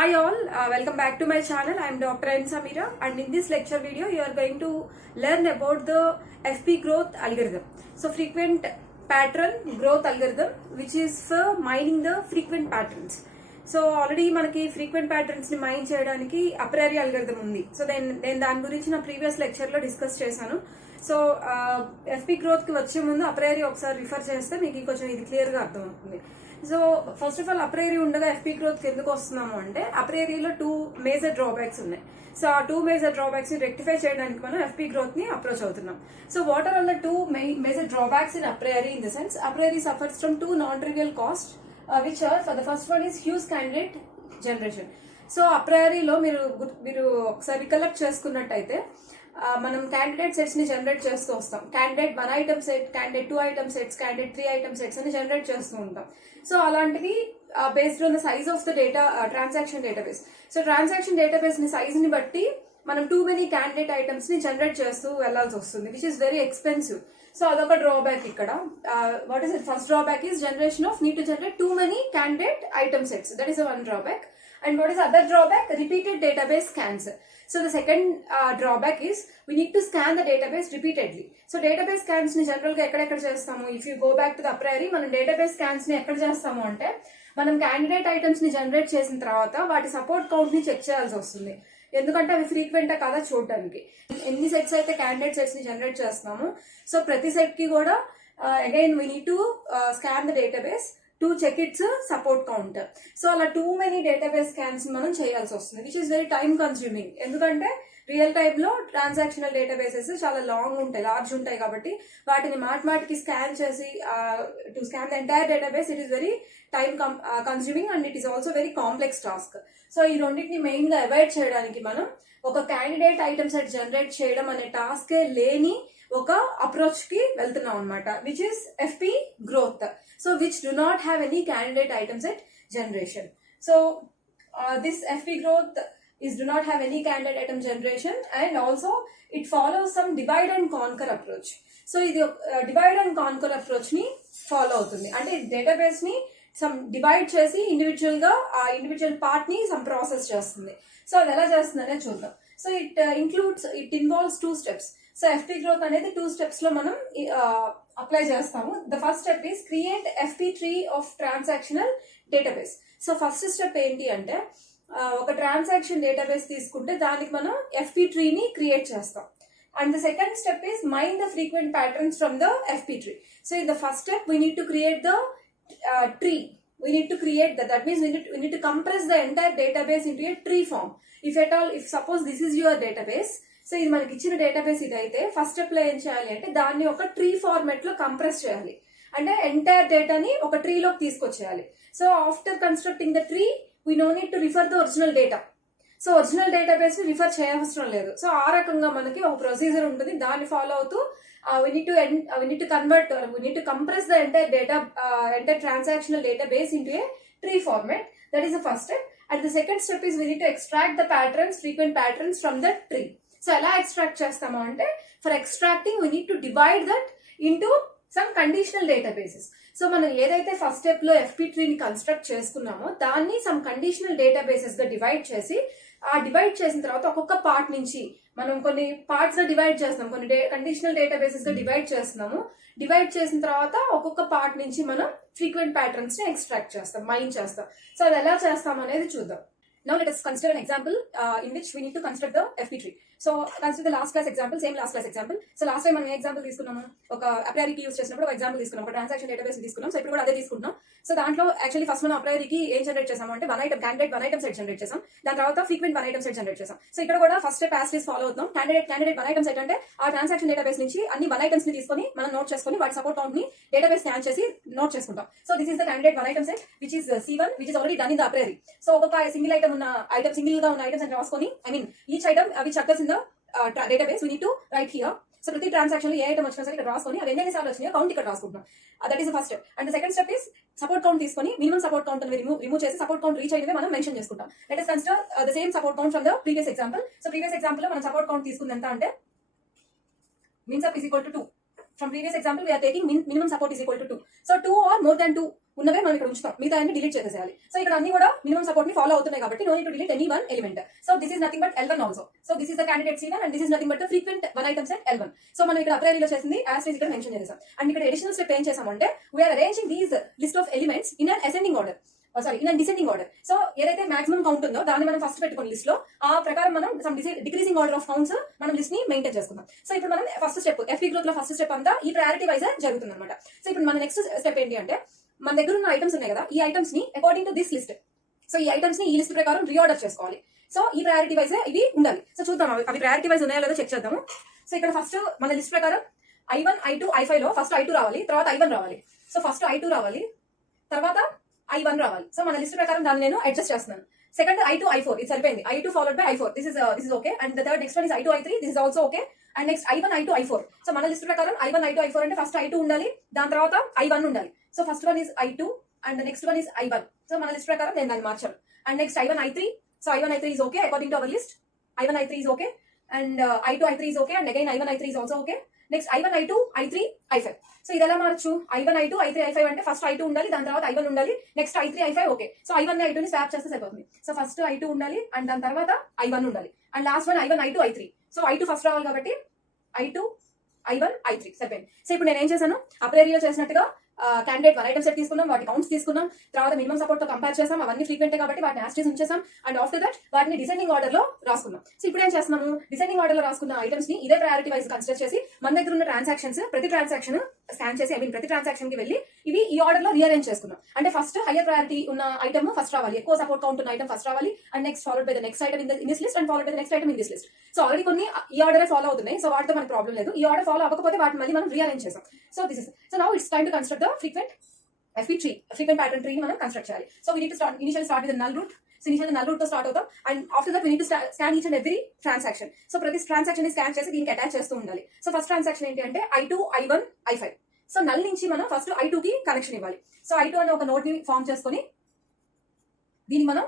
Hi all, welcome back to my channel. I am Dr. N. Samira, and in this lecture video you are going to learn about the FP growth algorithm. So frequent pattern growth algorithm, which is for mining the frequent patterns. So already మనకి frequent patterns ని mine చేయడానికి అప్రైరీ algorithm ఉంది. So నేను దాని గురించి నా previous lecture లో discuss చేశాను. సో FP గ్రోత్ కి వచ్చే ముందు అప్రైరీ ఒకసారి రిఫర్ చేస్తే మీకు కొంచెం ఇది క్లియర్ గా అర్థమవుతుంది. So first of all Apriori ఉండగా FP గ్రోత్ కి ఎందుకు వస్తున్నాము అంటే అప్రైరీలో 2 మేజర్ డ్రాబ్యాక్స్ ఉన్నాయి. సో ఆ 2 మేజర్ డ్రాబ్యాక్స్ ని రెక్టిఫై చేయడానికి మనం FP గ్రోత్ ని అప్రోచ్ అవుతున్నాం. So what are all the 2 major drawbacks in Apriori? In the sense Apriori suffers from 2 non trivial cost which are, for the first one is huge candidate generation. So అప్రైరీలో మీరు ఒకసారి recollect చేసుకున్నట్టయితే మనం candidate sets ని generate చేస్తూ వస్తాం. Candidate 1 item set, candidate 2 item sets, candidate 3 item sets అని generate చేస్తూ ఉంటాం. సో అలాంటివి based on the size of the data transaction database. So transaction database ని సైజ్ ని బట్టి మనం టూ మెనీ క్యాండిడేట్ ఐటమ్స్ ని జనరేట్ చేస్తూ వెళ్లాల్సి వస్తుంది, which is very expensive. So అదొక డ్రాబ్యాక్ ఇక్కడ. What is it? First drawback is generation of need to generate too many candidate item sets. That is one drawback. And what is the other drawback? Repeated database scans. So the second drawback is we need to scan the database repeatedly. So database scans ni general ga ekkada chestamu. If you go back to the apriori, manam database scans ni ekkada chestamu ante manam candidate items ni generate chesin tarvata vaati support count ni check cheyalsi vastundi. ఎందుకంటే అవి frequent కదా చూడడానికి. ఎన్ని sets అయితే candidate sets ని generate చేస్తున్నాము, so ప్రతి set కి కూడా again we need to scan the database to check its support count. So అలా టూ మెనీ డేటాబేస్ స్కాన్స్ మనం చేయాల్సి వస్తుంది, which is very time consuming. ఎందుకంటే రియల్ టైమ్ లో ట్రాన్సాక్షనల్ డేటాబేసెస్ చాలా లాంగ్ ఉంటాయి, లార్జ్ ఉంటాయి, కాబట్టి వాటిని మాటికి స్కాన్ చేసి to scan the entire database it is very time consuming and it is also very complex task. So ఈ రెండింటిని మెయిన్ గా అవాయిడ్ చేయడానికి మనం ఒక క్యాండిడేట్ ఐటమ్ సెట్ జనరేట్ చేయడం అనే టాస్క్ లేని ఒక అప్రోచ్ కి వెళ్తున్నాం అనమాట, which is FP growth. So which do not have any candidate item set generation. So this FP growth is do not have any candidate item generation, and also it follows some divide and conquer approach. So ఇది divide and conquer approach ని follow అవుతుంది. అంటే database ని some divide చేసి individual గా ఆ individual part ని some process చేస్తుంది. సో అది ఎలా చేస్తుందనే చూద్దాం. So it involves 2 steps. So FP growth అనేది 2 steps లో మనం అప్లై చేస్తాము. The first step is create FP tree of transactional database. So first step ఏంటి అంటే ఒక ట్రాన్సాక్షన్ డేటాబేస్ తీసుకుంటే దానికి మనం FP ట్రీని క్రియేట్ చేస్తాం. And the second step is mine the frequent patterns from the FP tree. So in the first step we need to create the tree. We need to create that means we need to compress the entire database into a tree form. If suppose this is your database, so ఇది మనకి ఇచ్చిన database ఇది అయితే first step లో ఏం చేయాలి అంటే దాన్ని ఒక ట్రీ ఫార్మాట్ లో కంప్రెస్ చేయాలి, అంటే ఎంటైర్ డేటాని ఒక ట్రీలోకి తీసుకొచ్చేయాలి. So after constructing the tree we no need to refer the original data. So original database ని రిఫర్ చేయవసరం లేదు. సో ఆ రకంగా మనకి ఒక ప్రొసీజర్ ఉంటుంది, దాన్ని ఫాలో అవుతూ we need to convert, we need to compress the entire transactional database into a tree format. That is the first step. And the second step is we need to extract the frequent patterns from the tree. So ఎలా extract చేస్తాము అంటే for extracting we need to divide that into some conditional databases. So మనం ఏదైతే first step లో FP ట్రీని construct చేసుకున్నామో దాన్ని some conditional databases గా డివైడ్ చేసి, ఆ డివైడ్ చేసిన తర్వాత ఒక్కొక్క పార్ట్ నుంచి మనం కొన్ని పార్ట్స్ గా డివైడ్ చేస్తాం, కొన్ని కండిషనల్ డేటాబేసెస్ గా డివైడ్ చేస్తున్నాము. డివైడ్ చేసిన తర్వాత ఒక్కొక్క పార్ట్ నుంచి మనం ఫ్రీక్వెంట్ ప్యాటర్న్స్ ని ఎక్స్ట్రాక్ట్ చేస్తాం, మైన్ చేస్తాం. సో అది ఎలా చేస్తాం అనేది చూద్దాం. Now let us consider an example in which we need to construct the FP tree. So consider the last class example, same last class example. So last time మనం ఏ example తీసుకున్నాము, ఒక అప్రైరీకి use చేసినప్పుడు ఒక ఎగ్జాంపుల్ తీసుకున్నాం, ఒక transaction database తీసుకున్నాం. So ఇప్పుడు కూడా అదే తీసుకుంటున్నాం. సో దాంట్లో యాక్చువల్లీ ఫస్ట్ మనం అప్రైరీకి ఏం జనరేట్ చేసాము అంటే క్యాండిడేట్ 1 ఐటమ్ సెట్ జనరేట్ చేసాం, దాని తర్వాత ఫ్రీక్వెంట్ 1 ఐటమ్ సెట్ జనరేట్ చేసాం. సో ఇక్కడ కూడా ఫస్ట్ స్టెప్ యాజ్ ఫాలో అవుతాం. క్యాండిడేట్ 1 ఐటమ్ సెట్ అంటే ఆ ట్రాన్సాక్షన్ డేటాబేస్ నుంచి అన్ని 1 ఐటమ్స్ ని తీసుకొని మనం నోట్ చేసుకొని వాటి సపోర్ట్ కౌంట్ ని డేటాబేస్ స్కాన్ చేసి నోట్ చేసుకుంటాం. So this is the candidate 1 item set which is C1 which is already done in the Apriori. So ఒక సింగిల్ ఐటమ్ ఉన్న ఐటమ్ సింగిల్ గా ఉన్న ఐటమ్స్ అని రాసుకొని, I mean each item which occurs in the database we need to write here. So ప్రతి transaction లో ఏ item వచ్చినా సరే ఇక్కడ రాసుకొని అది ఎన్ని సార్లు వచ్చినాయో కౌంట్ ఇక్కడ రాసుకుంటున్నాం. That is the first step. And the second step is support count తీసుకొని మినిమం సపోర్ట్ కౌంట్ అని రిమూవ్ చేసి సపోర్ట్ కౌంట్ రీచ్ అయినవి మనం మెన్షన్ చేసుకుంటాం. Let us consider the same support count from the previous example. So previous example లో మనం support count తీసుకుంది ఎంత అంటే means up is equal to 2. From previous example we're taking minimum support is equal to 2. So 2 or more than 2 ఉన్నవే మనం ఇక్కడ ఉంచుతాం, మిగతా అన్ని డిలీట్ చేసేయాలి. సో ఇక్కడ అన్ని కూడా మినిమం సపోర్ట్ ని ఫాలో అవుతున్నాయి కాబట్టి no need to delete any one element. So this is nothing but L1 also. So this is the candidate C1 and this is nothing but the frequent one item set L1. So మనం ఇక్కడ అప్రైరీలో చేసింది as ఇక్కడ mention చేసాం. And ఇక్కడ additional step ఏం చేసామంటే we're arranging these list of elements in an ascending order, in descending order. So ఏదైతే maximum count ఉందో దాన్ని మనం ఫస్ట్ పెట్టుకుని లిస్ట్ లో, ఆ ప్రకారం మనం some decreasing order of counts మనం లిస్ట్ ని మెయింటైన్ చేసుకుందాం. సో ఇప్పుడు మనం ఫస్ట్ స్టెప్ FP గ్రూప్ లో ఫస్ట్ స్టెప్ అంతా ఈ ప్రయారిటీ వైజ్ జరుగుతుంది అనమాట. సో ఇప్పుడు మన నెక్స్ట్ స్టెప్ ఏంటి అంటే మన దగ్గర ఉన్న ఐటమ్స్ ఉన్నాయి కదా, ఈ ఐటమ్స్ ని according to this list, so ఈ ఐటమ్స్ ని ఈ లిస్ట్ ప్రకారం రీఆర్డర్ చేసుకోవాలి. సో ఈ ప్రయారిటీ వైజ్ ఇవి ఉండాలి. సో చూద్దాం అవి ప్రయారిటీ వైజ్ ఉన్నాయో లేదో చెక్ చేద్దాము. సో ఇక్కడ ఫస్ట్ మన లిస్ట్ ప్రకారం I1, I2, I5 లో ఫస్ట్ I2 రావాలి, తర్వాత I1 రావాలి. సో ఫస్ట్ I2 రావాలి, తర్వాత I1 రావాలి. సో మన లిస్ట్ ప్రకారం దాన్ని నేను అడ్జస్ట్ చేస్తున్నాను. సెకండ్ I2, I4 ఇది సరిపోయింది. I2 followed by I4, this is okay. And the third next one is I2, I3, this is also okay. And next I1, I2, I4. So మన list ప్రకారం I1, I2, I4 అంటే first I2 ఉండాలి, దాని తర్వాత I1 ఉండాలి. So first one is I2 and the next one is I1. So మన list ప్రకారం నేను దాన్ని మార్చాను. And next I1, I3. So I1, I3 is okay according to our list. I1, I3 is okay. And I2, I3 is okay. And again I1, I3 is also okay. Next I1, I2, I3, I5. So ఇది ఎలా మార్చు? I1, I2, I3, I5 అంటే first I2 ఉండాలి, దాని తర్వాత I1 ఉండాలి, next I3, I5 okay. So I1 ని I2 ని swap చేస్తే సరిపోతుంది. సో ఫస్ట్ I2 ఉండాలి అండ్ దాని తర్వాత I1 ఉండాలి and last one I1, I2, I3. So I2 first రావాలి కాబట్టి I2, I1, I3 సరిపోయింది. సో ఇప్పుడు నేను ఏం చేశాను, అప్రైరీలో చేసినట్టుగా క్యాండిడేట్ వన్ ఐటమ్ సెట్ తీసుకున్నాం, వాటి కౌంట్స్ తీసుకున్నాం, తర్వాత మినిమం సపోర్ట్ తో కంపేర్ చేసాం, అవన్నీ ఫ్రీక్వెంట్ కాబట్టి వాటిని యాస్టీస్ ఉంచేసాం. అండ్ ఆఫ్టర్ దట్ వాటిని డిసెండింగ్ ఆర్డర్ లో రాసుకున్నాం. సో ఇప్పుడు ఏం చేస్తున్నాము, డిసెండింగ్ ఆర్డర్ లో రాసుకున్న ఐటమ్స్ ని ఇదే ప్రయారిటీ వైజ్ కన్సిడర్ చేసి మన దగ్గర ఉన్న ట్రాన్సాక్షన్స్ ప్రతి ట్రాన్సాక్షన్ స్కాన్ చేసి ప్రతి ట్రాన్సాక్షన్ కి వెళ్ళి ఇవి ఈ ఆర్డర్ లో రీఅరేంజ్ చేసుకున్నాం. అంటే ఫస్ట్ హైయర్ ప్రయారిటీ ఉన్న ఐటమ్ ఫస్ట్ రావాలి, ఎక్కువ సపోర్ట్ కౌంట్ ఉన్న ఐటమ్ ఫస్ట్ రావాలి, and next followed by the next item in this list and followed by the next item in this list. So already కొన్ని ఈ order follow అవుతున్నాయి, so వాటితో మనకు ప్రాబ్లం లేదు. ఈ ఆర్డర్ ఫాలో అవ్వకపోతే వాటిని మళ్ళీ మనం రీఅరేంజ్ చేసాం. So this is so now it's time to construct the frequent FP tree, frequent pattern tree ని మనం కన్స్ట్రక్ట్ చేయాలి. So we need to start with the null root. So initial null root తో start అవుతాం and after that we need to scan each and every transaction. So ప్రతి transaction ని scan చేసి దీనికి attach చేస్తూ ఉండాలి. సో ఫస్ట్ ట్రాన్సాక్షన్ ఏంటి అంటే I2, I1, I5. So null నుంచి మనం ఫస్ట్ I2 కి కనెక్షన్ ఇవ్వాలి. సో I2 అనే ఒక నోట్ ని ఫార్మ్ చేసుకొని దీనికి మనం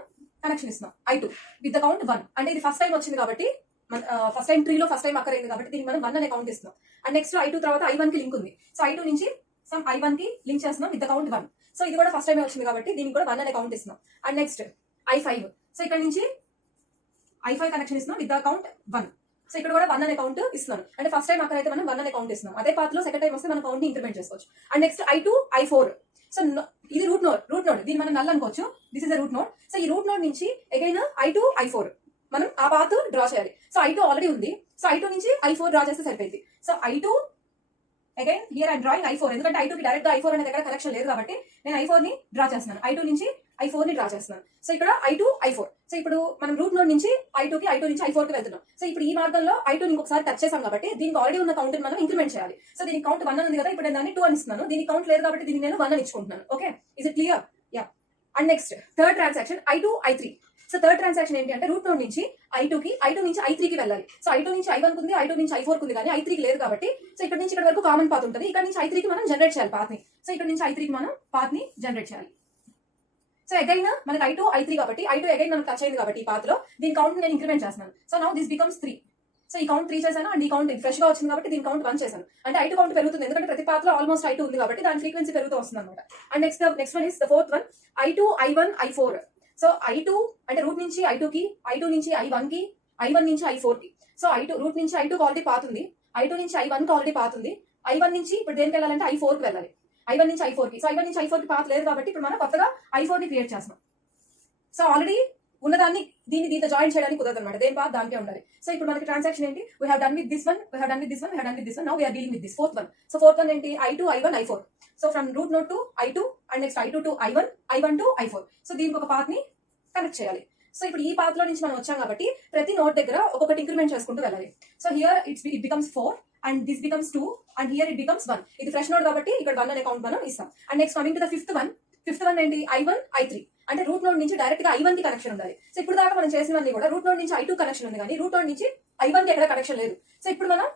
కనెక్షన్ ఇస్తున్నాం I2 విత్ ద కౌంట్ 1. అంటే ఇది ఫస్ట్ టైం వచ్చింది కాబట్టి ఫస్ట్ టైం ట్రీలో ఫస్ట్ టైం అక్కరైంది కాబట్టి దీనికి మనం 1 అనే కౌంట్ ఇస్తున్నాం. అండ్ నెక్స్ట్ I2 తర్వాత I1 కి లింక్ ఉంది. సో I2 నుంచి సమ్ I1 కి లింక్ చేస్తున్నాం విత్ ద కౌంట్ 1. సో ఇది కూడా ఫస్ట్ టైం వచ్చింది కాబట్టి దీనికి కూడా 1 అనే కౌంట్ ఇస్తున్నాం. And next I5. సో ఇక్కడ నుంచి I5 కనెక్షన్ ఇస్తున్నాం విత్ ద కౌంట్ 1. సో ఇక్కడ కూడా 1 అనే కౌంట్ ఇస్తున్నాను. అంటే ఫస్ట్ టైం అక్కడైతే మనం 1 అనే కౌంట్ ఇస్తున్నాం. అదే పాత్ లో సెకండ్ టైం వస్తే మనం కౌంట్ ని ఇంక్రిమెంట్ చేసుకోవచ్చు. And next I2, I4. So ఇది రూట్ నోడ్ దీన్ని మనం నల్ అనుకోవచ్చు. This is the root node. So ఈ రూట్ నోడ్ నుంచి అగైన్ I2, I4 మనం ఆ పాత్ డ్రా చేయాలి. సో I2 ఆల్రెడీ ఉంది. సో I2 నుంచి I4 డ్రా చేస్తే సరిపోయింది. So I2 again here I drawing I4 ఎందుకంటే I2 కి డైరెక్ట్ గా I4 అనే దగ్గర కనెక్షన్ లేదు కాబట్టి నేను I4 ని డ్రా చేస్తున్నాను. I2 నుంచి I4 ని డ్రా చేస్తున్నాను. సో ఇక్కడ I2, I4. సో ఇప్పుడు మనం రూట్ నోడ్ నుంచి I2 కి I2 నుంచి I4 కి వెళ్తున్నాం. సో ఇప్పుడు ఈ మార్గంలో I2 ఇంకొకసారి టచ్ చేసాం కాబట్టి దీనికి ఆల్రెడీ ఉన్న కౌంట్ మనం ఇంక్రిమెంట్ చేయాలి. సో దీనికి కౌంట్ 1 ఉంది కదా, ఇప్పుడు నేను దాన్ని 2 అని ఇస్తున్నాను. దీనికి కౌంట్ లేదు కాబట్టి దీనికి నేను 1 అని ఇచ్చుకుంటున్నాను. Okay, is it clear? Yeah. And next third transaction I2, I3. So third transaction ఏంటి అంటే రూట్ నోడ్ నుంచి I2 నుంచి I3 కి వెళ్ళాలి. సో I2 నుంచి I1 ఉంది, I2 నుంచి I4 ఉంది కానీ I3 కి లేదు కాబట్టి సో ఇక్కడ నుంచి ఇక్కడ వరకు కామన్ పాత్ ఉంటుంది. ఇక్కడ నుంచి I3 కి మనం జనరేట్ చేయాలి పాత్ ని. సో ఇక్కడ నుంచి I3 కి మనం పాత్ ని జనరేట్ చేయాలి. సో అగైన్ మనకి I2, I3 కాబట్టి I2 అగైన్ మనకు టచ్ అయింది కాబట్టి ఈ పాత్ లో దీని కౌంట్ నేను ఇంక్రిమెంట్ చేస్తున్నాను. So now this becomes 3. So ఈ కౌంట్ 3 చేశాను అండ్ ఈ కౌంట్ ఫ్రెష్ గా వచ్చింది కాబట్టి దీని కౌంట్ 1 చేశాను. అంటే I2 కౌంట్ పెరుగుతుంది ఎందుకంటే ప్రతి పాత్ లో ఆల్మోస్ట్ I2 ఉంది కాబట్టి దాని ఫ్రీక్వెన్సీ పెరుగుతూ వస్తుంది అనమాట. And next one is the fourth one I2, I1, I4. So I2 అంటే రూట్ నుంచి I2 కి, I2 నుంచి I1 కి, I1 నుంచి I4 కి. సో I2 రూట్ నుంచి I2 కి ఆల్రెడీ పాత్ ఉంది, I2 నుంచి I1 కి ఆల్రెడీ పాత్ ఉంది, I1 నుంచి ఇప్పుడు దేనికి వెళ్ళాలంటే I4 కి వెళ్ళాలి. I1 నుంచి I4 కి. సో I1 నుంచి I4 కి పాత్ లేదు కాబట్టి ఇప్పుడు మనం కొత్తగా I4 ని క్రియేట్ చేస్తున్నాం. సో ఆల్రెడీ ఉన్నదాన్ని దీంతో జాయిన్ చేయడానికి కుదరదు అనమాట, దేని పాత్ దానికే ఉండాలి. సో ఇప్పుడు మనకి ట్రాన్సాక్షన్ ఏంటి, we have done with this one, we have done with this one, we have done with this one, now we are dealing with this fourth one. So fourth one ఏంటి I2, I1, I4. So from root node to I2 and next I2 to I1, I1 to I4. So దీనికి ఒక path ని connect చేయాలి. So ఇప్పుడు ఈ path లో నుంచి మనం వచ్చాం కాబట్టి ప్రతి నోట్ దగ్గర ఒక్కొక్కటి ఇంక్రిమెంట్ చేసుకుంటూ వెళ్ళాలి. So here it becomes 4 and this becomes 2 and here it becomes 1. ఇది ఫ్రెష్ నోట్ కాబట్టి ఇక్కడ 1 అనే కౌంట్ మనం ఇస్తాం. And next coming to the fifth one ఏంటి I1, I3. అంటే రూట్ నోడ్ నుంచి డైరెక్ట్ గా I1 కి కనెక్షన్ ఉండాలి. సో ఇప్పుడు దాకా మనం చేసినవన్నీ కూడా రూట్ నోడ్ నుంచి I2 కనెక్షన్ ఉంది కానీ రూట్ నోడ్ నుంచి I1 కి ఎక్కడ కనెక్షన్ లేదు. సో ఇప్పుడు మనం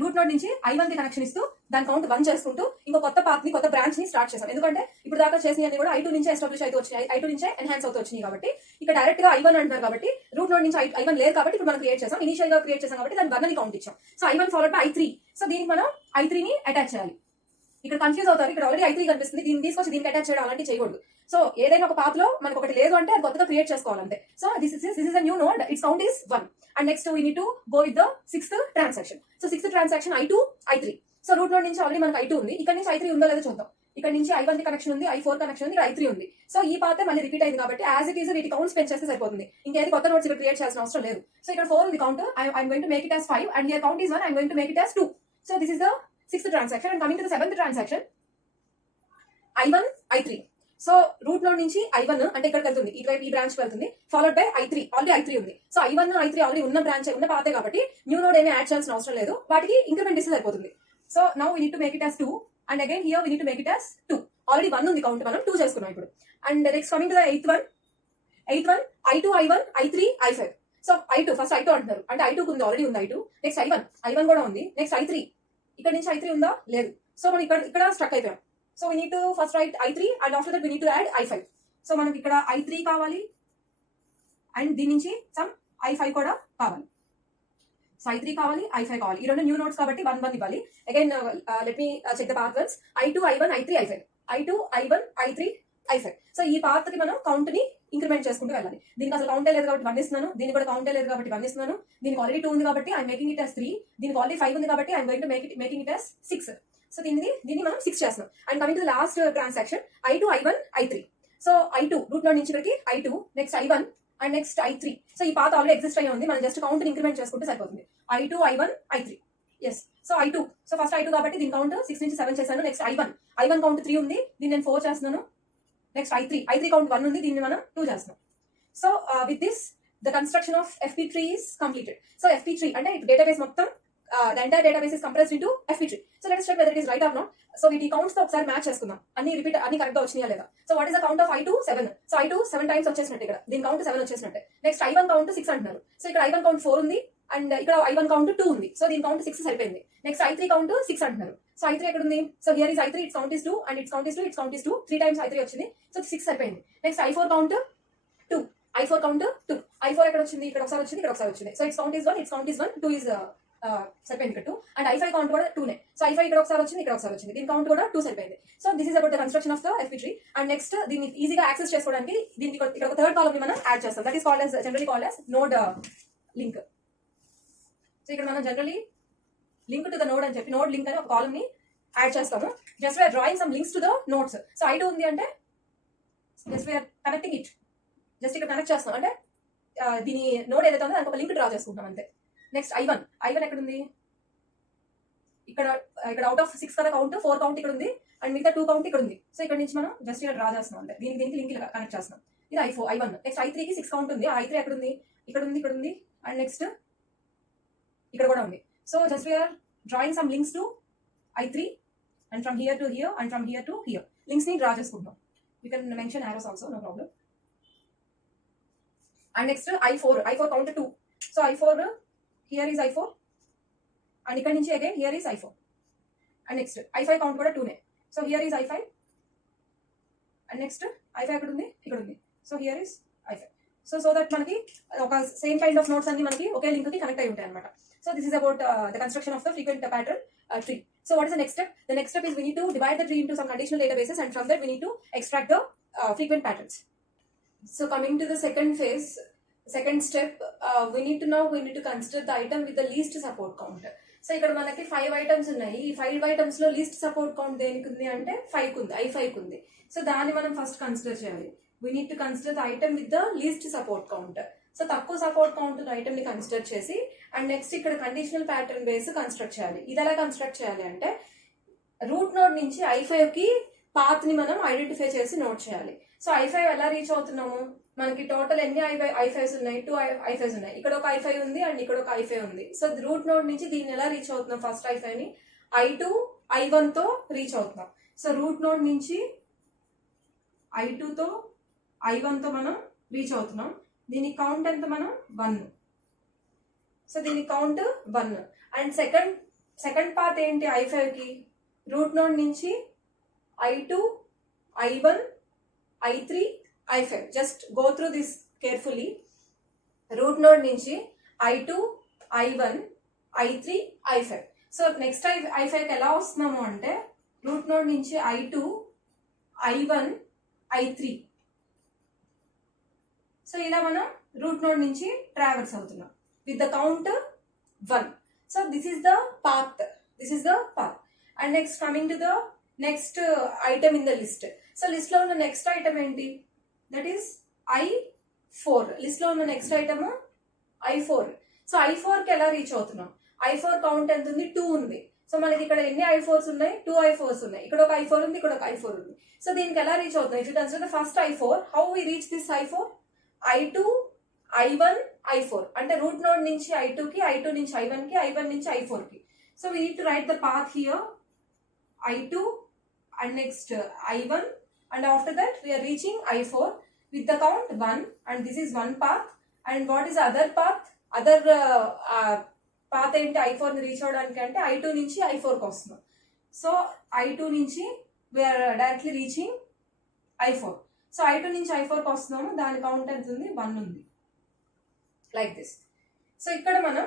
రూట్ నోడ్ నుంచి I1 కి కనెక్షన్ ఇస్తూ దాని కౌంట్ 1 చేసుకుంటూ ఇంకో కొత్త పాత్ ని కొత్త బ్రాంచ్ ని స్టార్ట్ చేసాం. ఎందుకంటే ఇప్పుడు దాకా చేసినవి కూడా I2 నుంచే ఎస్టాబ్లిష్ అయితే వచ్చినాయి, I2 నుంచే ఎన్హాన్స్ అవుతూ వచ్చినాయి కాబట్టి ఇక్కడ డైరెక్ట్ గా I1 అంటున్నారు కాబట్టి రూట్ నోడ్ నుంచి I1 లేదు కాబట్టి ఇప్పుడు మనం క్రియేట్ చేసాం, ఇనిషియల్ గా క్రియేట్ చేసాం కాబట్టి దాని 1 ని కౌంట్ ఇచ్చాం. So I1 followed by I3. So దీనికి మనం I3 ని అటాచ్ చేయాలి. ఇక్కడ కన్ఫ్యూజ్ అవుతారు, ఇక్కడ ఆల్రెడీ I3 కనిపిస్తుంది, దీన్ని తీసుకొచ్చి దీనికి అటాచ్ చేయడం అలాంటి చేయకూడదు. సో ఏదైనా ఒక పాత్ లో మనకు ఒకటి లేదు అంటే అది కొత్తగా క్రియేట్ చేసుకోవాలంటే. So this is a new node, it's count is 1. And next we need to go with the 6th transaction. So 6th transaction I2 I3. So root node నుంచి ఆల్రెడీ మనకు I2 ఉంది, ఇక్కడ నుంచి I3 ఉందో లేదో చూద్దాం. ఇక్కడ నుంచి I1 కి కనెక్షన్ ఉంది, I4 కనెక్షన్ ఉంది, ఇక్కడ I3 ఉంది. సో ఈ పాతే మళ్ళీ రిపీట్ అయింది కాబట్టి యాజ్ ఇట్ ఈస్ వీటి కౌంట్స్ పెంచేస్తే సరిపోతుంది, ఇంకేది కొత్త నోట్స్ ఇక్కడ క్రియేట్ చేయాల్సిన అవసరం లేదు. సో ఇక్కడ 4 ఉంది count, I'm going to make it as 5 and here count is 1, I'm going to make it as 2. So this is the 6th transaction. And coming to the 7th transaction I1 I3. So root node నుంచి I1 అంటే ఇక్కడ వెళ్తుంది, ఇటువైపు ఈ branch వెళ్తుంది, followed by I3. Already I3 ఉంది. So I1 I3 already ఉన్న branch ఉన్న పాతే కాబట్టి న్యూ నోడ్ ఏమీ యాడ్ చేయాల్సిన అవసరం లేదు, వాటికి ఇంక్రిమెంట్ ఇస్తే సరిపోతుంది. So now we need to make it as 2 and again here we need to make it as 2. Already 1 ఉంది కౌంట్, మనం 2 చేసుకున్నాం ఇప్పుడు. And next coming to the 8th one I2 I1 I3 I5. So I2 first I2 అంటున్నారు అంటే I2 ఉంది, already ఉంది I2. Next I1 కూడా ఉంది. నెక్స్ట్ I3, ఇక్కడ నుంచి I3 ఉందా లేదు. సో మనం ఇక్కడ స్ట్రక్ అయిపోయాం. So we need to first right I3 and after that we need to add I5. So మనకి ఇక్కడ I3 కావాలి అండ్ దీని నుంచి సమ్ I5 కూడా కావాలి. సో I3 కావాలి, I5 కావాలి, ఈ రెండు న్యూ నోట్స్ కాబట్టి 1 1 ఇవ్వాలి. Again let me check the path words I2 I1 I3 I5, I2 I1 I3 I5. So ఈ పాత్ కి మనం కౌంట్ ని ఇంక్రిమెంట్ చేసుకుంటూ వెళ్ళాలి. దీనికి అసలు కౌంటే లేదు కాబట్టి 1 ఇస్తున్నాను, దీనికి కూడా కౌంటే లేదు కాబట్టి 1 ఇస్తున్నాను, దీనికి ఆల్రెడీ 2 ఉంది కాబట్టి ఐఎమ్ మేకింగ్ ఇట్ యాస్ 3, దీనికి ఆల్రెడీ 5 ఉంది కాబట్టి I'm going to making it as 6. So దీన్ని మనం 6 చేస్తున్నాం. And coming to last transaction I2 I1 I3. So I2 root node నుంచి ఇక్కడికి I2, next I1 and next I3. So ఈ path already exist అయ్యి ఉంది, మనం జస్ట్ కౌంట్ ఇంక్రిమెంట్ చేసుకుంటే సరిపోతుంది. I2 I1 I3. Yes. So I2, so first I2 కాబట్టి దీని కౌంట్ 6 నుంచి 7 చేశాను. నెక్స్ట్ I1 కౌంట్ 3 ఉంది, దీన్ని నేను 4 చేస్తున్నాను. నెక్స్ట్ I3 కౌంట్ 1 ఉంది, దీన్ని మనం 2 చేస్తున్నాం. So with this the construction of FP tree is completed. So FP tree అంటే డేటాబేస్ మొత్తం the entire database is compressed into FP tree. So let us check whether it is right or not. So వీటి counts తో ఒకసారి match చేసుకుందాం, అన్ని correct గా వచ్చినాయా లేదా. So what is the count of I2 7. So I2 7 times వచ్చేసినట్టు, ఇక్కడ దీని కౌంట్ 7 వచ్చేసినట్టే. నెక్స్ట్ I1 కౌంట్ 6 అంటున్నారు. సో ఇక్కడ I1 కౌంట్ 4 ఉంది అండ్ ఇక్కడ I1 కౌంట్ 2 ఉంది. సో దీని కౌంట్ 6 సరిపోయింది. నెక్స్ట్ I3 కౌంట్ 6 అంటున్నారు. సో I3 ఎక్కడ ఉంది. So here is I3, it's count is 2 and it's count is 2, it's count is 2. 3 times I3 వచ్చింది. సో 6 సరిపోయింది. Next I4 count 2, I4 count 2, I4 ఎక్కడ వచ్చింది, ఇక్కడ ఒకసారి వచ్చింది, ఇక్కడ ఒకసారి వచ్చింది. So it's count is 1, it's count is 1, 2 is సరిపోయింది ఇక్కడ 2. అండ్ I5 కౌంట్ కూడా 2నే. సో I5 ఇక్కడ ఒకసారి వచ్చింది, ఇక్కడ ఒకసారి వచ్చింది, దీని కౌంట్ కూడా 2 సరిపోయింది. So this is about the construction of the FP tree. And next దీన్ని ఈజీగా యాక్సెస్ చేసుకోవడానికి దీనికి ఇక్కడ ఒక థర్డ్ కాలమ్ ని మనం యాడ్ చేస్తాం. That is called as generally called as node link. So ఇక్కడ మనం generally link to the node అని చెప్పి నోడ్ లింక్ అని ఒక కాలమ్ ని యాడ్ చేస్తాము. Just we are drawing some links to the nodes. So I2 ఉంది అంటే just we're connecting it, just ఇక్కడ కనెక్ట్ చేస్తాం అంటే దీని నోడ్ ఏదైతే ఉందో దానికి ఒక లింక్ డ్రా చేసుకుంటాం అంతే. నెక్స్ట్ I1 ఎక్కడ ఉంది, ఇక్కడ అవుట్ ఆఫ్ 6 కదా కౌంట్, 4 కౌంట్ ఇక్కడ ఉంది అండ్ మిగతా 2 కౌంట్ ఇక్కడ ఉంది. సో ఇక్కడ నుంచి మనం జస్ట్ ఇక్కడ డ్రా చేస్తున్నాం అంటే దీనికి లింక్ కనెక్ట్ చేస్తున్నాం. ఇది I1. నెక్స్ట్ I3 కి 6 కౌంట్ ఉంది, I3 ఎక్కడ ఉంది, ఇక్కడ ఉంది అండ్ నెక్స్ట్ ఇక్కడ కూడా ఉంది. So just we are drawing some links to I3 and from here to here and from here to here links ని డ్రా చేసుకుంటాం. You can mention arrows also, no problem. And next I4 count 2. So I4 here is I4 and ఇక్కడ నుంచి again here is I4 and next I5 count కూడా 2నే. So here is I5 and next I5 ఎక్కడ ఉంది, ఇక్కడ ఉంది. So here is I5. So that మనకి ఒక సేమ్ కైండ్ ఆఫ్ నోట్స్ అన్ని మనకి ఒకే లింక్ కి కనెక్ట్ అయి ఉంటాయి అనమాట. So this is about the construction of the frequent pattern tree. So what is the next step? The next step is we need to divide the tree into some conditional databases and from that we need to extract the frequent patterns. So coming to the second phase, second step, we need to consider the item with the least support count. So ఇక్కడ మనకి 5 items ఉన్నాయి. ఈ 5 items లో least support count దేనికి ఉంది అంటే 5 కు ఉంది, I5 కు ఉంది. సో దాన్ని మనం ఫస్ట్ కన్సిడర్ చేయాలి. We need to consider the item with the least support count. So తక్కువ సపోర్ట్ కౌంట్ ఉన్న ఐటమ్ ని కన్సిడర్ చేసి అండ్ నెక్స్ట్ ఇక్కడ కండిషనల్ ప్యాటర్న్ బేస్ కన్స్ట్రక్ట్ చేయాలి. ఇది ఎలా కన్స్ట్రక్ట్ చేయాలి అంటే రూట్ నోడ్ నుంచి I5 కి పాత్ ని మనం ఐడెంటిఫై చేసి నోట్ చేయాలి. సో I5 ఎలా రీచ్ అవుతున్నాము, మనకి టోటల్ ఎన్ని I5s ఉన్నాయి, 2 I5s ఉన్నాయి. ఇక్కడ ఒక I5 ఉంది అండ్ ఇక్కడ ఒక I5 ఉంది. సో రూట్ నోడ్ నుంచి దీన్ని ఎలా రీచ్ అవుతున్నాం, ఫస్ట్ I5 ని I2 I1 తో రీచ్ అవుతున్నాం. సో రూట్ నోడ్ నుంచి I2 తో I1 తో మనం రీచ్ అవుతున్నాం. దీని కౌంట్ ఎంత మనం 1. సో దీని కౌంట్ 1 అండ్ సెకండ్ పాత్ ఏంటి I5 కి? రూట్ నోడ్ నుంచి I2, I1, I3, I5. Just go through this carefully. Route node నుంచి I2, I1, I3, I5. So next I5కి ఎలా వస్తున్నాము అంటే రూట్ నోడ్ నుంచి I2, I1, I3. సో ఇలా మనం రూట్ నోడ్ నుంచి ట్రావెల్స్ అవుతున్నాం with the count 1. So this is the path. And next coming to the next item in the list. So list లో ఉన్న నెక్స్ట్ ఐటమ్ ఏంటి? That is I4. List లో ఉన్న next item I4. So I4 కి ఎలా reach అవుతున్నాం? I4 count ఎంత ఉంది? 2 ఉంది. సో మనకి ఇక్కడ ఎన్ని I4s ఉన్నాయి? 2 I4s ఉన్నాయి. ఇక్కడ ఒక I4 ఉంది, ఇక్కడ ఒక I4 ఉంది. సో దీనికి ఎలా రీచ్ అవుతున్నాం? If you consider the first I4, how we reach this I4? I2, I1, I4. అంటే రూట్ నోడ్ నుంచి I2 కి, I2 నుంచి I1 కి, I1 నుంచి I4 కి. So we need to right the path here. I2 and next I1, and after that we are reaching I4 with the count 1, and this is one path. And what is the other path? Other path ఏంటి I4 ని reach అవడానికి అంటే I2 నుంచి I4 కి వస్తున్నాం. So I2 నుంచి we are directly reaching I4. So I2 నుంచి I4 కి వస్తున్నాము. దాని కౌంట్ ఎంత ఉంది? 1 ఉంది. Like this. సో ఇక్కడ మనం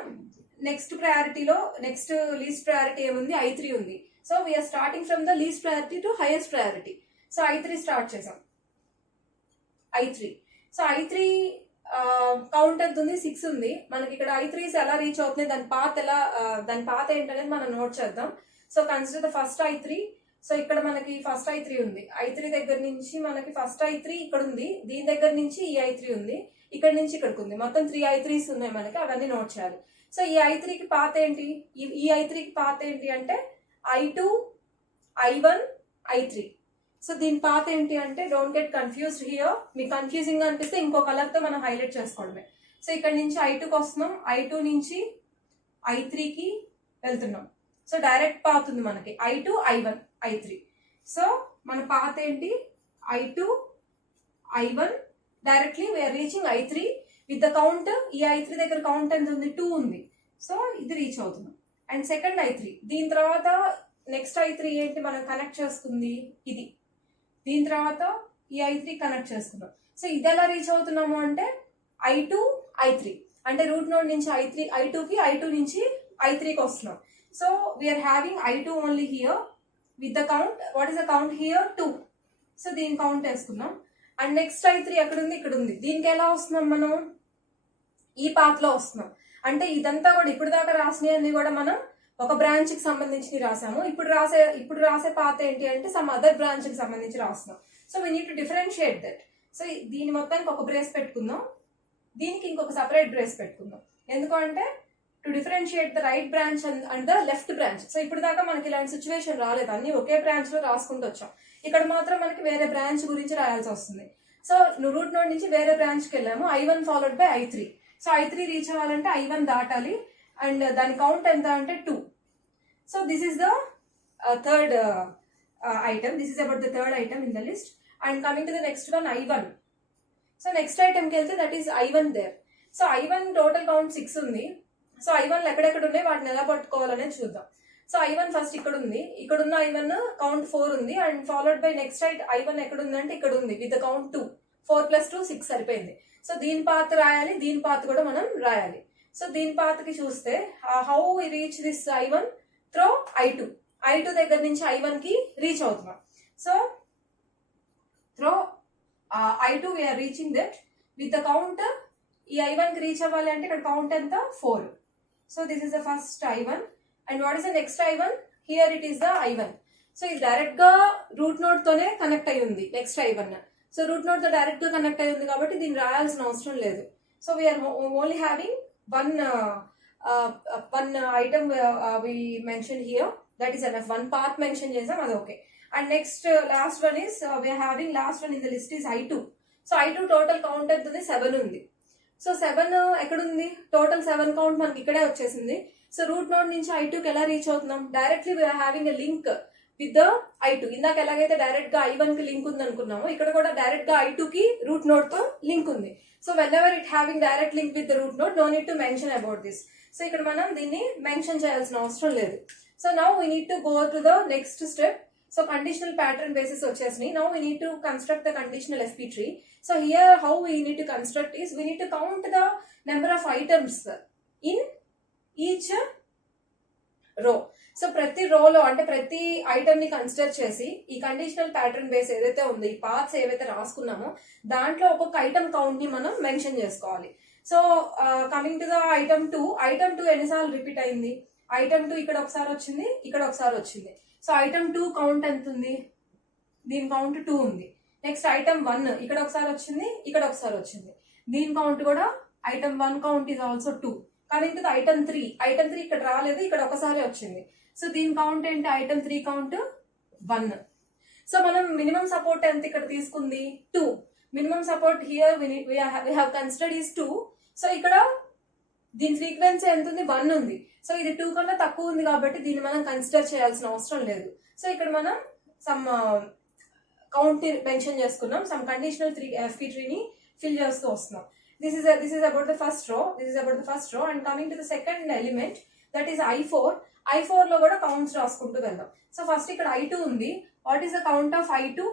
నెక్స్ట్ ప్రయారిటీలో నెక్స్ట్ లీస్ట్ ప్రయారిటీ ఏముంది? I3 ఉంది. So we're starting from the least priority to highest priority. So I3 start చేసాం. I3. సో I3 కౌంట్ ఎంత ఉంది? 6 ఉంది. మనకి ఇక్కడ I3s ఎలా రీచ్ అవుతుంది, దాని పాత్ ఏంటనేది మనం నోట్ చేద్దాం. So consider the first I3. So ఇక్కడ మనకి ఫస్ట్ I3 ఉంది. I3 దగ్గర నుంచి మనకి ఫస్ట్ I3 ఇక్కడ ఉంది. దీని దగ్గర నుంచి ఈ I3 ఉంది. ఇక్కడ నుంచి ఇక్కడికి ఉంది. మొత్తం 3 I3s ఉన్నాయి మనకి. అవన్నీ నోట్ చేయాలి. సో ఈ I3కి పాత్ ఏంటి? ఈ I3కి పాత్ ఏంటి అంటే I2, I1, I3. సో దీని పాత్ ఏంటి అంటే డోంట్ గెట్ కన్ఫ్యూజ్డ్ హియర్. మీకు కన్ఫ్యూజింగ్ అనిపిస్తే ఇంకో కలర్తో మనం హైలైట్ చేసుకోవడమే. సో ఇక్కడ నుంచి I2కి వస్తున్నాం. I2 నుంచి I3కి వెళ్తున్నాం. సో డైరెక్ట్ పాత్ ఉంది మనకి I2, I1, I3. సో మన పాత్ ఏంటి? I2, I1, directly we're reaching I3 with the count. ఈ I3 దగ్గర కౌంట్ ఎంత ఉంది? 2 ఉంది. సో ఇది రీచ్ అవుతున్నాం. And second I3. దీని తర్వాత నెక్స్ట్ I3 ఏంటి మనం కనెక్ట్ చేసుకుంది? ఇది. దీని తర్వాత ఈ I3 కనెక్ట్ చేసుకున్నాం. సో ఇది ఎలా రీచ్ అవుతున్నాము అంటే I2, I3. అంటే రూట్ నోడ్ నుంచి I2కి, I2 నుంచి I3కి వస్తున్నాం. So we're having I2 only here with the count. What is the count here? 2. So దీని కౌంట్ వేసుకున్నాం. అండ్ నెక్స్ట్ I3 ఎక్కడ ఉంది? ఇక్కడ ఉంది. దీనికి ఎలా వస్తున్నాం మనం? ఈ పాత్ లో వస్తున్నాం. అంటే ఇదంతా కూడా ఇప్పుడు దాకా రాసినవన్నీ కూడా మనం ఒక బ్రాంచ్ కి సంబంధించి రాసాము. ఇప్పుడు రాసే పాత్ ఏంటి అంటే సమ్ అదర్ బ్రాంచ్ కి సంబంధించి రాస్తున్నాం. So we need to differentiate that. So దీని మొత్తానికి ఒక బ్రేస్ పెట్టుకుందాం, దీనికి ఇంకొక సపరేట్ బ్రేస్ పెట్టుకుందాం. ఎందుకంటే to differentiate the right branch and the left branch. So ఇప్పుడు దాకా మనకి ఇలాంటి సిచ్యువేషన్ రాలేదు. అన్ని ఒకే బ్రాంచ్ లో రాసుకుంటూ వచ్చాం. ఇక్కడ మాత్రం మనకి వేరే బ్రాంచ్ గురించి రాయాల్సి వస్తుంది. సో రూట్ నోడ్ నుంచి వేరే బ్రాంచ్ కి వెళ్ళాము. I1 followed by I3. So I3 reach అవ్వాలంటే I1 దాటాలి. అండ్ దాని కౌంట్ ఎంత అంటే 2. So this is the third item. This is about the third item in the list. And coming to the next one I1. So next ఐటమ్కి వెళ్తే that is I1 there. So I1 total count 6 ఉంది. So I1 ఎక్కడెక్కడ ఉన్నాయి వాటిని ఎలా పట్టుకోవాలనేది చూద్దాం. So I1 first ఇక్కడ ఉంది. ఇక్కడ ఉన్న I1 కౌంట్ 4 ఉంది. And followed by next I1 ఎక్కడ ఉంది అంటే ఇక్కడ ఉంది విత్ కౌంట్ 2. 4 + 2 6 సరిపోయింది. సో దీని పాత్ రాయాలి, దీని పాత్ కూడా మనం రాయాలి. సో దీని పాత్ కి చూస్తే how we reach this I1 through I2. I2 దగ్గర నుంచి I1 కి రీచ్ అవుతున్నాం. So through I2 we're reaching that with the count. ఈ I1 కి రీచ్ అవ్వాలి అంటే ఇక్కడ కౌంట్ ఎంత? 4. So this is the first I1. And what is the next I1? Here it is the I1. So ఇది direct గా root node తోనే connect అయి ఉంది next I1. So root node తో డైరెక్ట్ గా కనెక్ట్ అయి ఉంది కాబట్టి దీన్ని రాయాల్సిన అవసరం లేదు. So we're only having one item we mentioned here, that is enough. One path mention chesam, adi okay. And next last one is we are having last one in the list is I2. So I2 total count entundi 7 undi. So 7 ekkada undi? Total 7 count manaki ikkade vachesindi. So root node nunchi I2 ki ela reach avutunnam? Directly we are having a link with the I2. ఇందాక ఎలాగైతే direct గా I1 కి link ఉంది అనుకున్నాము, ఇక్కడ కూడా direct గా I2 కి రూట్ నోడ్ తో లింక్ ఉంది. So whenever it having direct link with the root node, no need to mention about this. So ఇక్కడ మనం దీన్ని మెన్షన్ చేయాల్సిన అవసరం లేదు. So now we need to go to the next step. So conditional pattern basis వచ్చేసినాయి. Now we need to construct the conditional FP tree. So here how we need to construct is we need to count the number of items in each row. So ప్రతి రోలో అంటే ప్రతి item ని consider చేసి ఈ conditional pattern base ఏదైతే ఉందో ఈ పార్ట్స్ ఏవైతే రాసుకున్నామో దాంట్లో ఒక్కొక్క ఐటమ్ కౌంట్ ని మనం మెన్షన్ చేసుకోవాలి. So coming to the item 2 ఎన్నిసార్లు రిపీట్ అయింది? ఐటమ్ 2 ఇక్కడ ఒకసారి వచ్చింది, ఇక్కడ ఒకసారి వచ్చింది. సో ఐటమ్ 2 కౌంట్ ఎంత ఉంది? దీని కౌంట్ 2 ఉంది. నెక్స్ట్ ఐటమ్ 1 ఇక్కడ ఒకసారి వచ్చింది, ఇక్కడ ఒకసారి వచ్చింది. దీని కౌంట్ కూడా item 1 count is also 2. Coming to item 3 ఇక్కడ రాలేదు, ఇక్కడ ఒకసారి వచ్చింది. సో దీని కౌంట్ ఏంటి? Item 3 count 1. సో మనం మినిమం సపోర్ట్ ఎంత ఇక్కడ తీసుకుంది? 2. Minimum support here we have considered is 2. So ఇక్కడ దీని ఫ్రీక్వెన్సీ ఎంత ఉంది? 1 ఉంది. సో ఇది 2 కన్నా తక్కువ ఉంది కాబట్టి దీన్ని మనం కన్సిడర్ చేయాల్సిన అవసరం లేదు. సో ఇక్కడ మనం సమ్ కౌంట్ మెన్షన్ చేసుకున్నాం, సమ్ కండిషనల్ FP tree ని ఫిల్ చేస్తూ వస్తున్నాం. This is about the first row. And coming to the second element, that is I4 లో కూడా కౌంట్స్ రాసుకుంటూ వెళ్దాం. సో ఫస్ట్ ఇక్కడ I2 ఉంది. What is the count of I2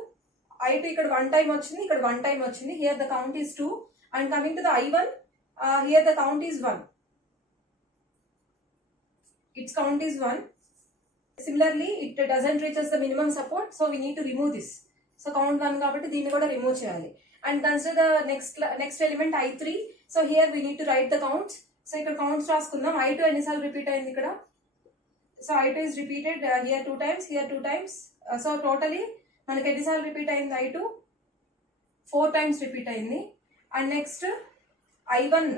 ఇక్కడ 1 టైం వచ్చింది, ఇక్కడ 1 టైం వచ్చింది. Here the count is 2. And coming to the I1, here the count is 1. Its count is 1. Similarly, it doesn't reaches the minimum support, so we need to remove this. So count 1 కాబట్టి దీన్ని కూడా remove చేయాలి. And consider the next element I3. So here we need to write the counts. So ఇక్కడ counts రాసుకుందాం. I2 ఎన్నిసార్లు repeat అయింది ఇక్కడ? So I2 is repeated here 2 times, here 2 times. So totally మనకి ఎన్నిసార్లు రిపీట్ అయింది? I2 4 times రిపీట్ అయింది. And next I1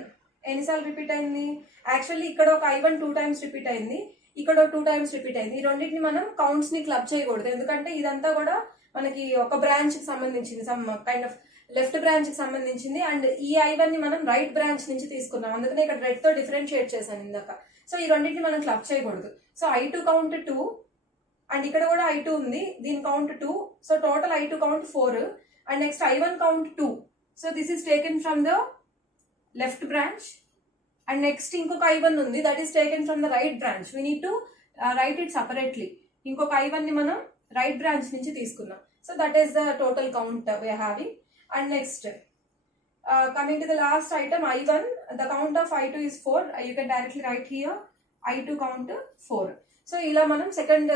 ఎన్నిసార్లు repeat అయింది? యాక్చువల్లీ ఇక్కడ ఒక I1 2 times రిపీట్ అయింది, ఇక్కడ 2 times రిపీట్ అయింది. ఈ రెండింటిని మనం కౌంట్స్ ని క్లబ్ చేయకూడదు, ఎందుకంటే ఇదంతా కూడా మనకి ఒక బ్రాంచ్ కి సంబంధించింది, some kind of left branch కి సంబంధించింది. అండ్ ఈ I1 ని మనం రైట్ బ్రాంచ్ నుంచి తీసుకున్నాం, అందుకనే ఇక్కడ రెడ్ తో డిఫరెన్షియేట్ చేశాను ఇందాక. సో ఈ రెండింటిని మనం క్లబ్ చేయకూడదు. సో I2 కౌంట్ 2 అండ్ ఇక్కడ కూడా I2 ఉంది, దీని count 2. So total I2 count 4 and next I1 count 2. So this is taken from the left branch. And next ఇంకొక I1 ఉంది, that is taken from the right branch. We need to right it separately. ఇంకొక I1 ని మనం right branch నుంచి తీసుకున్నాం. So that is the total count we are having. And next coming to the last item I1, the count of I2 is 4. You can directly write here I2 count 4. So ఇలా మనం second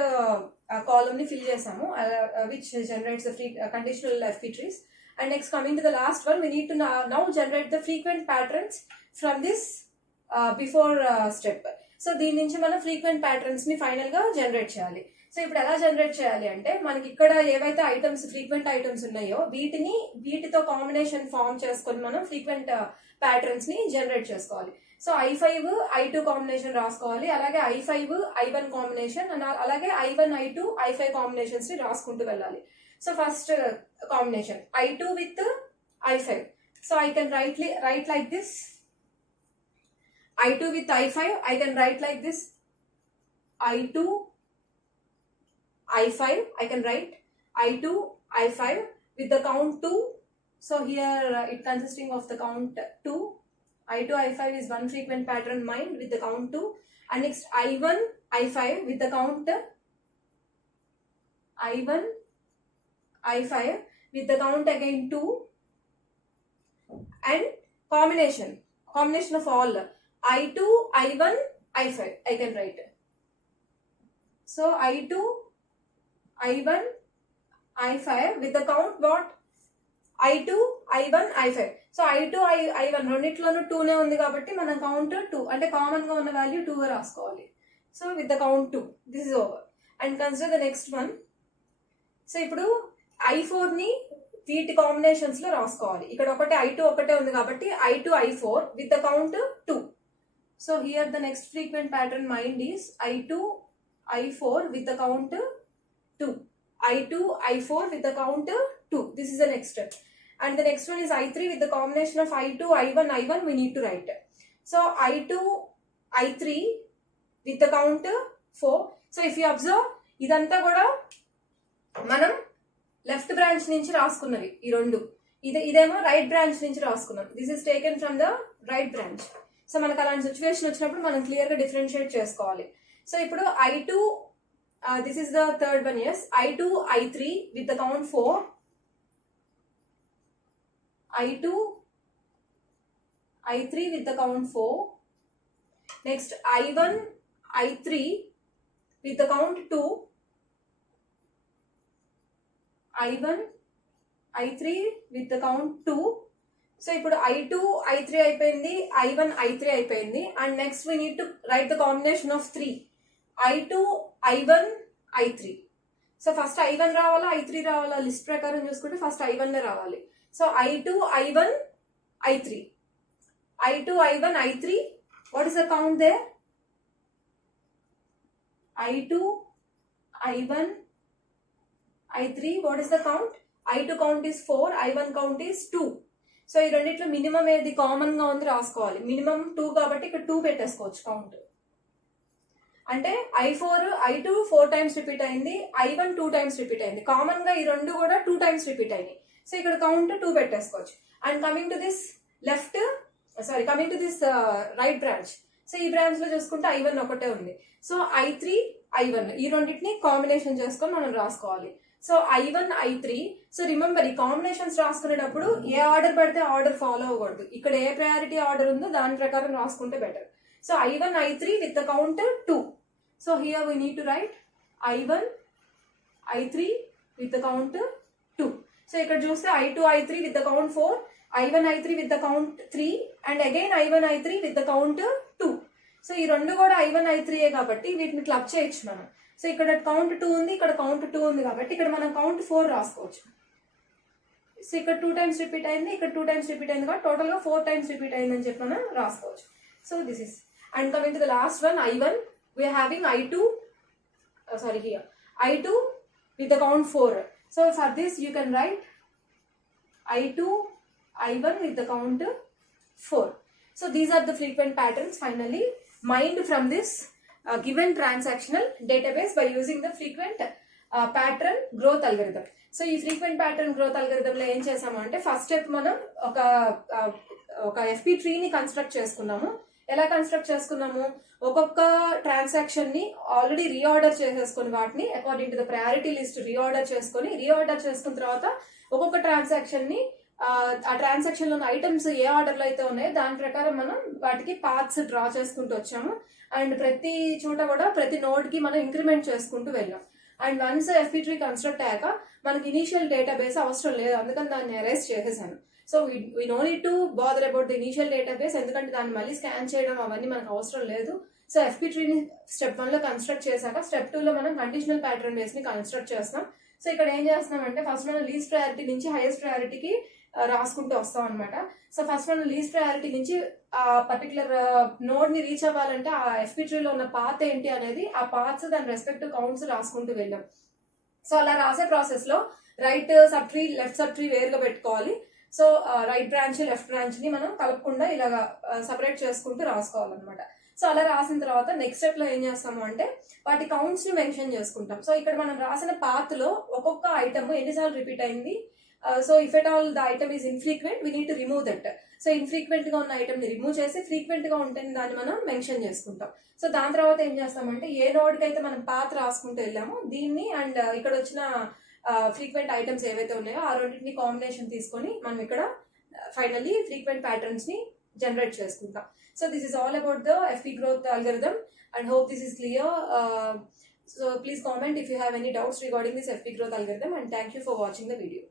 column ని fill చేసాము, which generates the conditional FP trees. And next coming to the last one, we need to now generate the frequent patterns from this before step. So దీని నుంచి మనం frequent patterns ని final గా generate చేయాలి. So ఇప్పుడు ఎలా generate చేయాలి అంటే, మనకి ఇక్కడ ఏవైతే ఐటమ్స్ ఫ్రీక్వెంట్ ఐటమ్స్ ఉన్నాయో వీటితో కాంబినేషన్ ఫామ్ చేసుకొని మనం ఫ్రీక్వెంట్ ప్యాటర్న్స్ ని జనరేట్ చేసుకోవాలి. సో I5 I2 కాంబినేషన్ రాసుకోవాలి, అలాగే I5 I1 కాంబినేషన్, అలాగే I1 I2 I5 కాంబినేషన్స్ ని రాసుకుంటూ వెళ్ళాలి. So first combination I2 with I5. So I can write like this. I2 with I5, I can write like this. I2 I5, I can write I2 I5 with the count 2. So here it consisting of the count 2. I2 I5 is one frequent pattern mined with the count 2. And next I1 I5 with the count I1 I5 with the count again 2. And combination of all I2 I1 I5 I can write. So I2 I1 I5 with the count what? I2 I1 I5. So I2 I1 రెండిట్లోనూ 2 నే ఉంది కాబట్టి మనం count 2 అంటే common గా ఉన్న value 2 గా రాసుకోవాలి. So with the count 2, this is over. And consider the next one. So ఇప్పుడు I4 ని వీటి కాంబినేషన్స్ లో రాసుకోవాలి. ఇక్కడ ఒకటి I2 ఒకటే ఉంది కాబట్టి I2 I4 with the count 2. So here the next frequent pattern mind is I2 I4 with the count 2. I2 I4 with the count 2. This is the next step. And the next one is I3 with the combination of I2 I1 we need to write. So I2 I3 with the count 4. So if you observe, ఇదంతా కూడా మనం left branch నుంచి రాసుకున్నవి ఈ రెండు. ఇదేమో right branch నుంచి రాసుకున్నాం. This is taken from the right branch. So మనకు అలాంటి సిచ్యువేషన్ వచ్చినప్పుడు మనం క్లియర్ గా డిఫరెన్షియేట్ చేసుకోవాలి. సో ఇప్పుడు I2, this is the third one, yes, I2, I3 with the count 4, I2, I3 with the count 4, next I1, I3 with the count 2, I1, I3 with the count 2. So ఇప్పుడు I2, I3 అయిపోయింది, I1, I3 అయిపోయింది, and next we need to right the combination of 3, I2, I1, I3. So first I1 రావాలా I3 రావాలా? List ప్రకారం చూసుకుంటే first I1 రావాలి. So I2, I1, I3, I2, I1, I3. What is the count there? I2, I1, I3. What is the count? I2 count is 4, I1 count is 2. So ఈ రెండిట్లో minimum ఏది common గా ఉంది రాసుకోవాలి. Minimum 2 కాబట్టి ఇక్కడ 2 పెట్టేసుకోవచ్చు కౌంట్. అంటే I2 4 టైమ్స్ రిపీట్ అయింది, I1 2 టైమ్స్ రిపీట్ అయింది. కామన్ గా ఈ రెండు కూడా 2 టైమ్స్ రిపీట్ అయినాయి. సో ఇక్కడ కౌంట్ 2 పెట్టేసుకోవచ్చు. And coming to this right branch. So ఈ బ్రాంచ్ లో చూసుకుంటే I1 ఒకటే ఉంది. సో I3, I1 ఈ రెండింటిని కాంబినేషన్ చేసుకొని మనం రాసుకోవాలి. So I1, I3. So remember, ఈ కాంబినేషన్స్ రాసుకునేటప్పుడు ఏ ఆర్డర్ పడితే ఆర్డర్ ఫాలో అవ్వకూడదు. ఇక్కడ ఏ ప్రయారిటీ ఆర్డర్ ఉందో దాని ప్రకారం రాసుకుంటే better. So I1, I3 with the count 2. So here we need to write I1, I3 with the count 2. So ఇక్కడ చూస్తే I2, I3 with the count 4, I1, I3 with the count 3, and again I1, I3 with the count 2. So ఈ రెండు కూడా I1, I3 కాబట్టి వీటిని club చేయొచ్చు మనం. So ఇక్కడ కౌంట్ 2 ఉంది, ఇక్కడ కౌంట్ 2 ఉంది కాబట్టి ఇక్కడ మనం కౌంట్ 4 రాసుకోవచ్చు. సో ఇక్కడ 2 టైమ్స్ రిపీట్ అయింది, ఇక్కడ 2 టైమ్స్ రిపీట్ అయింది కాబట్టి టోటల్ గా 4 టైమ్స్ రిపీట్ అయిందని చెప్పి మనం రాసుకోవచ్చు. So this is, and coming to the last one I1, we are having I2 with the count 4. So for this you can write I2, I1 with the count 4. So these are the frequent patterns finally mined from this given transactional database by using the frequent pattern growth algorithm. So ఈ frequent pattern growth algorithm లో ఏం చేసాము అంటే first step మనం ఒక FP ట్రీని construct చేసుకున్నాము. ఎలా కన్స్ట్రక్ట్ చేసుకున్నాము? ఒక్కొక్క ట్రాన్సాక్షన్ ని ఆల్రెడీ రీఆర్డర్ చేసేసుకుని వాటిని according to the priority list reorder చేసుకున్న తర్వాత ఒక్కొక్క ట్రాన్సాక్షన్ ని ఆ ట్రాన్సాక్షన్ లో ఐటమ్స్ ఏ ఆర్డర్ లో అయితే ఉన్నాయో దాని ప్రకారం మనం వాటికి పాత్స్ డ్రా చేసుకుంటూ వచ్చాము. అండ్ ప్రతి చోట కూడా ప్రతి నోడ్ కి మనం ఇంక్రిమెంట్ చేసుకుంటూ వెళ్ళాం. And once FP tree construct అయ్యాక మనకి ఇనీషియల్ డేటాబేస్ అవసరం లేదు, అందుకని దాన్ని అరేంజ్ చేసేసాను. So we no need to bother about the initial database, ఎందుకంటే దాన్ని మళ్ళీ స్కాన్ చేయడం అవన్నీ మనకు అవసరం లేదు. సో FP ట్రీని స్టెప్ 1 లో కన్స్ట్రక్ట్ చేశాక స్టెప్ 2 లో మనం కండిషనల్ ప్యాటర్న్ బేస్ ని కన్స్ట్రక్ట్ చేస్తాం. సో ఇక్కడ ఏం చేస్తున్నాం అంటే ఫస్ట్ మనం లీస్ట్ ప్రయారిటీ నుంచి హైయెస్ట్ ప్రయారిటీకి రాసుకుంటూ వస్తాం అనమాట. సో ఫస్ట్ మనం లీస్ట్ ప్రయారిటీ నుంచి ఆ పర్టికులర్ నోడ్ ని రీచ్ అవ్వాలంటే ఆ FP ట్రీలో ఉన్న పాత్ ఏంటి అనేది ఆ పాత్స్ దాని రెస్పెక్టివ్ కౌంట్స్ రాసుకుంటూ వెళ్ళాం. సో అలా రాసే ప్రాసెస్ లో right sub tree, left sub tree వేరుగా పెట్టుకోవాలి. So right branch, left branch ని మనం కలపకుండా ఇలాగా సపరేట్ చేసుకుంటూ రాసుకోవాలన్నమాట. సో అలా రాసిన తర్వాత నెక్స్ట్ స్టెప్ లో ఏం చేస్తాము అంటే వాటి కౌంట్స్ ని మెన్షన్ చేసుకుంటాం. సో ఇక్కడ మనం రాసిన పాత్ లో ఒక్కొక్క ఐటమ్ ఎన్నిసార్లు రిపీట్ అయింది. So if at all the item is infrequent we need to remove that. So infrequent గా ఉన్న ఐటమ్ ని రిమూవ్ చేసి ఫ్రీక్వెంట్ గా ఉంటుంది దాన్ని మనం మెన్షన్ చేసుకుంటాం. సో దాని తర్వాత ఏం చేస్తామంటే ఏ నోడ్ కి అయితే మనం పాత్ రాసుకుంటూ వెళ్ళామో దీన్ని అండ్ ఇక్కడ వచ్చిన ఫ్రీక్వెంట్ ఐటమ్స్ ఏవైతే ఉన్నాయో ఆ రెండింటిని కాంబినేషన్ తీసుకొని మనం ఇక్కడ ఫైనల్లీ ఫ్రీక్వెంట్ ప్యాటర్న్స్ ని జనరేట్ చేసుకుంటాం. So this is all about the FP growth algorithm and hope this is clear. So please comment if you have any doubts regarding this FP growth algorithm, and thank you for watching the video.